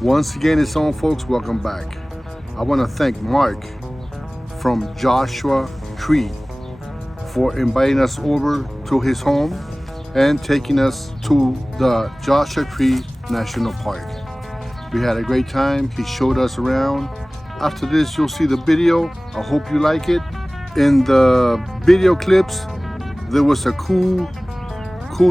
Once again, it's on, folks. Welcome back. I want to thank Mark from Joshua Tree for inviting us over to his home and taking us to the Joshua Tree National Park. We had a great time. He showed us around. After this, you'll see the video. I hope you like it. In the video clips, there was a cool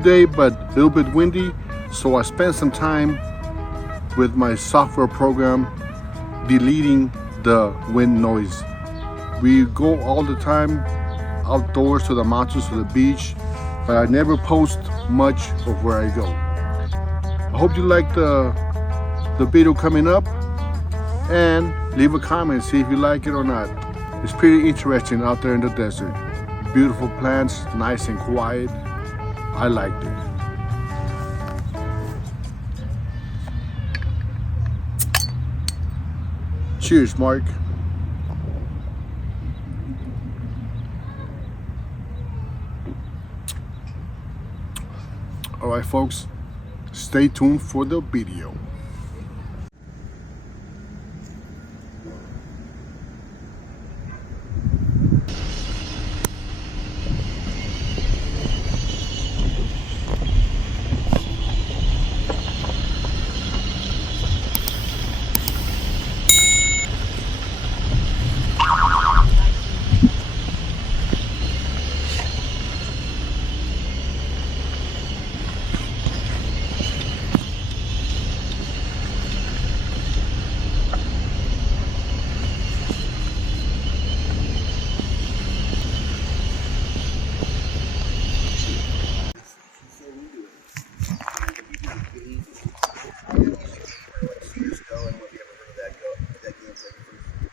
day, but a little bit windy. So I spent some time with my software program deleting the wind noise. We go all the time outdoors to the mountains, to the beach, but I never post much of where I go. I hope you like the video coming up, and leave a comment, see if you like it or not. It's pretty interesting out there in the desert. Beautiful plants, nice and quiet. I liked it. Cheers, Mark. All right, folks, stay tuned for the video.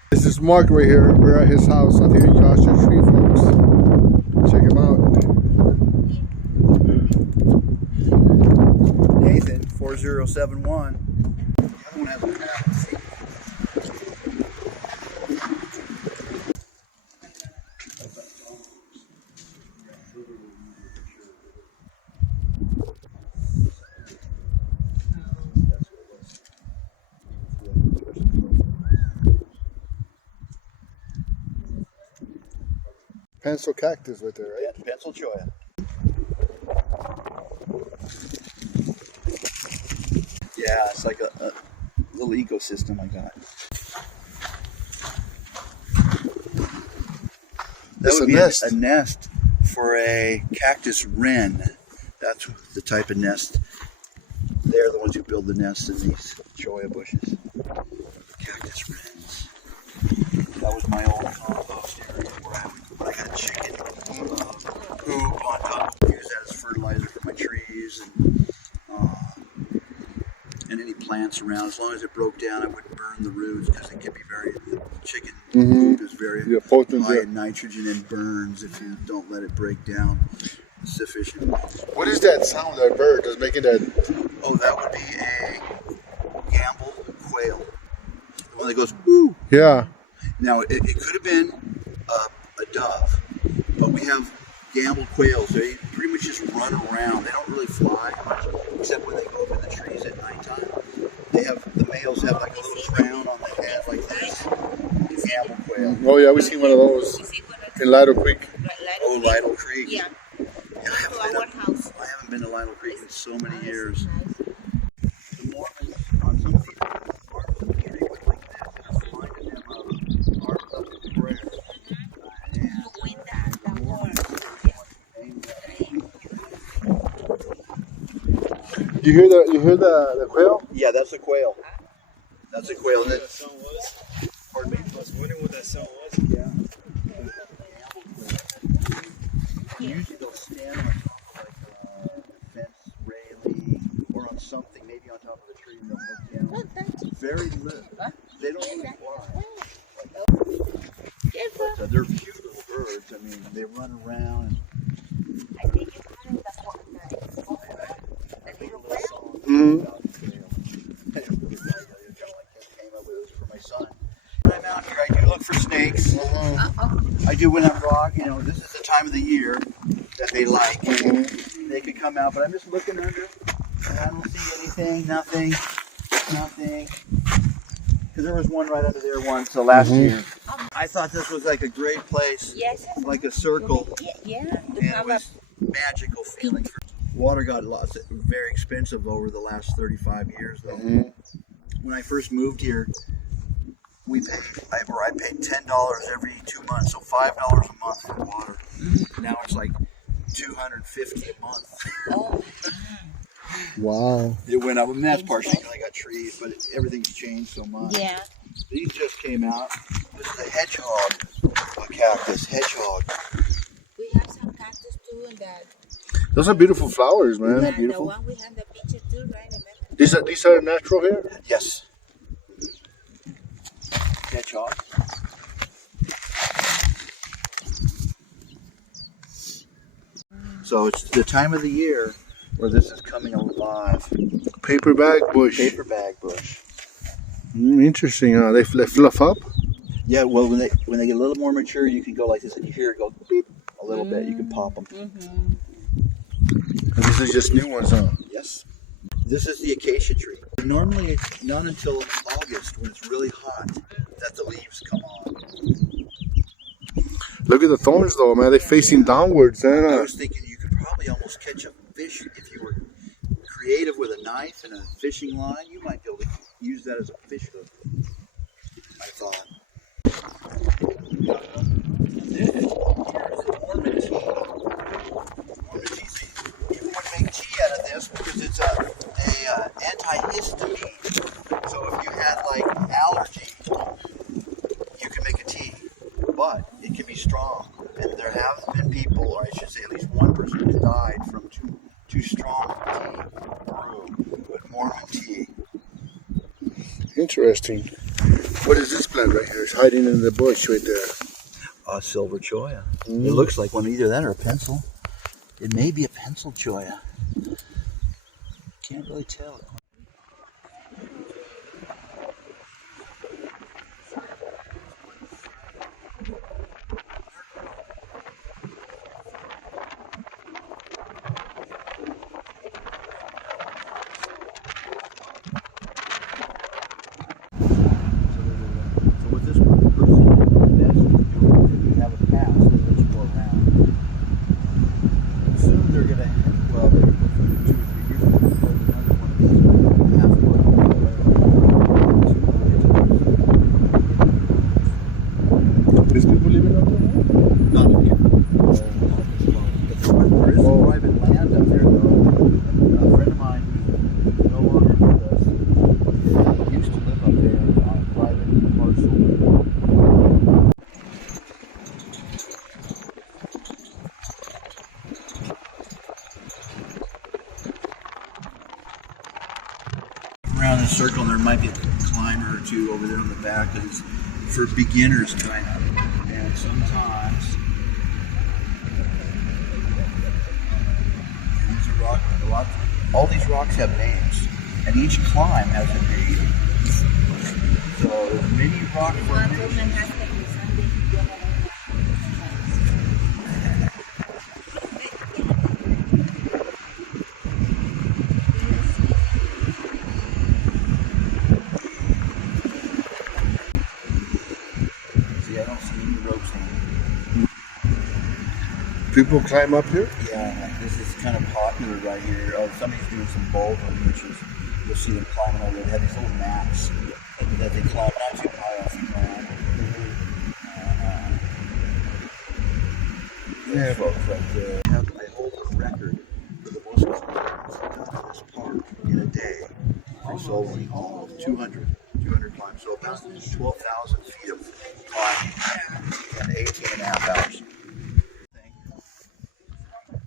This is Mark right here. We're at his house out here in Joshua Tree, folks. Check him out. Nathan 4071. I don't have a map. Pencil cactus right there, right? Yeah, pencil cholla. Yeah, it's like a little ecosystem I got. That would be a nest for a cactus wren. That's the type of nest. They're the ones who build the nests in these cholla bushes. Cactus wrens. That was my old compost area where I got chicken poop on top. I use that as fertilizer for my trees and any plants around. As long as it broke down, I wouldn't burn the roots because it can be the chicken poop is very high in nitrogen and burns if you don't let it break down sufficiently. What is that sound that bird is making that? Oh, that would be a gamble quail. The one that goes, woo. Yeah. Now, it could have been a dove, but we have gamble quails. They pretty much just run around. They don't really fly much, except when they go up in the trees at nighttime. The males have like a little crown on their head like this. The gamble quail. Oh yeah, we've seen one of those in Lido Creek. Oh, Lytle Creek. Yeah. I haven't been to Lytle Creek in so many years. The Mormons on some of these farms in the tree would like this, and I'm reminding them of our covenant prayer. You hear the quail? Yeah, that's a quail. That's a quail. What that song was? Pardon me? I was wondering what that song was. Yeah. Usually they'll stand on top of like a fence railing or on something, maybe on top of a tree, and they'll look down. Very little. They don't really fly. But they're cute little birds. I mean, they run around. I think it's kind of the little song. Mm-hmm. When I'm out here, I do look for snakes. I do when I'm walking. This is the time of the year that they like. They could come out, but I'm just looking under, and I don't see anything, nothing. nothing. Because there was one right under there once last year. I thought this was like a great place, Yes. like a circle, Yeah. and it was magical feeling. Water got very expensive over the last 35 years, though. When I first moved here, I paid $10 every 2 months, so $5 a month for water. Now it's like $250 a month. Oh. Wow. It went up, and that's partially because I got trees, but everything's changed so much. Yeah. These just came out. This is a hedgehog, a cactus hedgehog. We have some cactus too, and Those are beautiful flowers, man. that beautiful? the one we have the picture too, right? These are natural here? Yes. Hedgehog. So it's the time of the year where this is coming alive. Paper bag bush. Paper bag bush. Interesting. They fluff up? Yeah, well, when they get a little more mature, you can go like this, and you hear it go beep a little bit. You can pop them. And these are just new ones, huh? Yes. This is the acacia tree. Normally, not until August, when it's really hot, that the leaves come on. Look at the thorns, though, man. They're facing downwards. I was thinking you could probably almost catch a fish if you were creative with a knife and a fishing line. You might be able to use that as a fish hook, I thought. This here is a Mormon tea. Mormon tea. You would make tea out of this because it's a antihistamine. So if you had like allergy, you can make a tea, but it can be strong. And there have been people, or I should say at least one person, who died from too strong tea brew with Mormon tea. Interesting. What is this plant right here? It's hiding in the bush right there. A silver cholla. It looks like one, either that or a pencil. It may be a pencil cholla. Can't really tell. There's people living out there? Not in here. There is some private land up there, though. A friend of mine who's no longer with us used to live up there on a private parcel. Around in a circle, and there might be a climber or two over there on the back. It's for beginners, kind of. And sometimes these are rock. All these rocks have names, and each climb has a name. So there's many rock formations. I don't see any ropes on it. People climb up here? Yeah, this is kind of popular right here. Oh, somebody's doing some bouldering, which is, you'll see them climbing over. They have these little mats that they climb not too high off the ground. Yeah, folks right there. I hold the record for the most climbs done in this park in a day. For soloing all of 200 climbs. So about 12,000 feet of climbing in 18 and a half hours.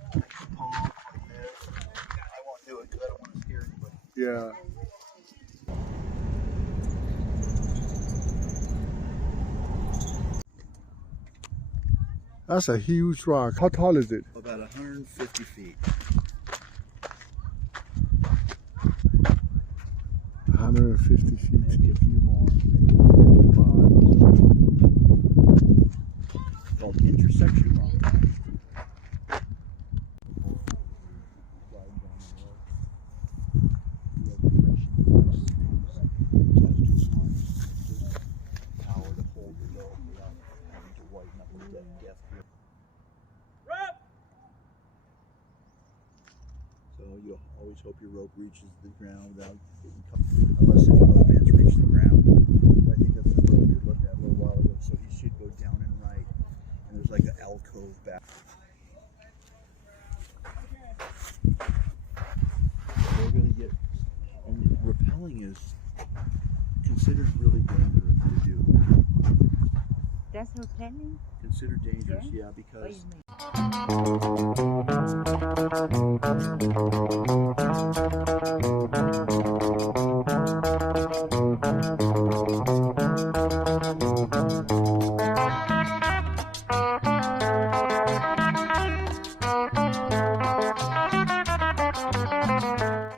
I won't do it because I don't want to scare anybody. Yeah. That's a huge rock. How tall is it? About 150 feet. 150 feet. Maybe a few more. It's called Intersection Rock. you always hope your rope reaches the ground without getting caught, unless his rope ends reach the ground. But I think that's the rope we were looking at a little while ago. So he should go down and right, and there's like an alcove back. We're gonna get, and rappelling is considered really dangerous to do. That's repelling? Considered dangerous, yeah, What because do you mean?